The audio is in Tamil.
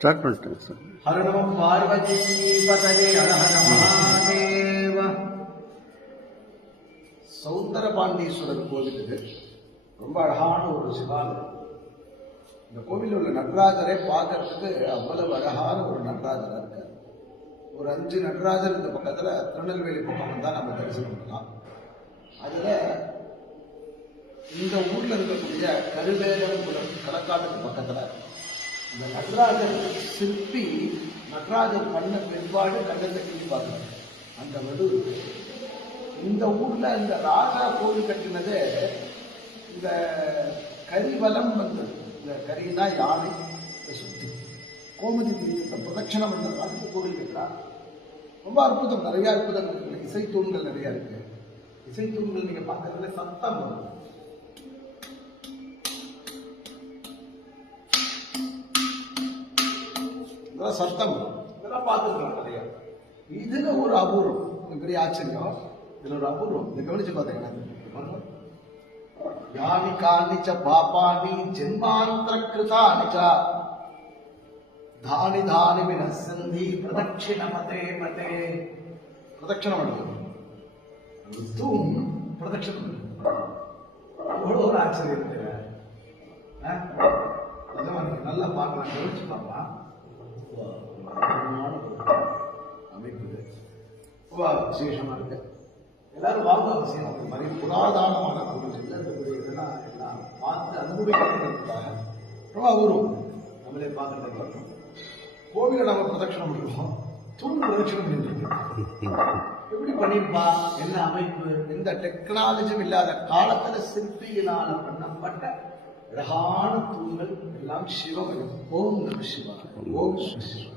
ஸ்டார்ட் பண்ணிட்டேன் சார். ஹர நம பார்வதி பதவே ஹர மகாதேவ. சௌந்தரபாண்டீஸ்வரர் கோவில் இது. ரொம்ப அழகான ஒரு சிவாலயம். இந்த கோவில் உள்ள நடராஜரை பார்க்கறதுக்கு அவ்வளவு அழகான ஒரு நடராஜராக இருக்கார். ஒரு 5 நடராஜர் இந்த பக்கத்துல திருநெல்வேலி பக்கம் வந்தா நம்ம தரிசனம் பண்ணலாம். அதுல இந்த ஊர்ல இருக்கக்கூடிய கருவேலங்குளம் களக்காட்டுக்கு பக்கத்துல இந்த நடராஜர் சிற்பி நடராஜர் பண்ண பிற்பாடு கண்ணத்தை கிளி பார்க்கறாங்க. அந்த வடு இந்த ஊர்ல இந்த ராஜா கோவில் கட்டினதே இந்த கரிவலம் வந்தது. இந்த கரினா யானை சுத்தி கோமதி தீர்த்த பிரதட்சணம் வந்தது. அதுக்கு கோவில் கட்டுறான். ரொம்ப அற்புதம். நிறைய அற்புதங்கள் இருக்கு. இசைத்தூண்கள் நிறைய இருக்கு. இசைத்தூண்கள் நீங்க பார்க்கறதுல சத்தம் வரும். சத்தம் இதெல்லாம் பார்த்துருக்கலாம் நிறைய. இதுல ஒரு அபூர்வம், பெரிய ஆச்சரியம். இதுல ஒரு அபூர்வம் இதை கவனிச்சு பார்த்தீங்கன்னா, யானி காணிச்ச பாபானி ஜென்மாந்திர கிருதானிச்ச தானி தானி வினசந்தி பிரதட்சிண மதே மதே. பிரதட்சணம் பண்ணுவோம், பிரதட்சணம் அவ்வளோ ஒரு ஆச்சரியம் இருக்கு. நல்லா பார்க்கலாம், கவனிச்சு பார்க்கலாம். அமைப்பு விசேஷமா இருக்கு. எல்லாரும் வாங்க அவசியம். அது மாதிரி புராதனமான கோவில்கள் இதெல்லாம் எல்லாம் பார்த்து அனுபவிக்கிறதுக்காக ரொம்ப அபூர்வம். நம்மளே பார்க்கறது கோவிலை நம்ம பிரதட்சணம் பண்ணுவோம், தூண் பிரதட்சணம் பண்ணிட்டு எப்படி பண்ணிருப்பா, என்ன அமைப்பு, எந்த டெக்னாலஜியும் இல்லாத காலத்துல சிற்பியினால பண்ணப்பட்ட அழகான தூண்கள் எல்லாம் சிவமயம். ஓம் நம சிவாய. ஓம் நம சிவாய.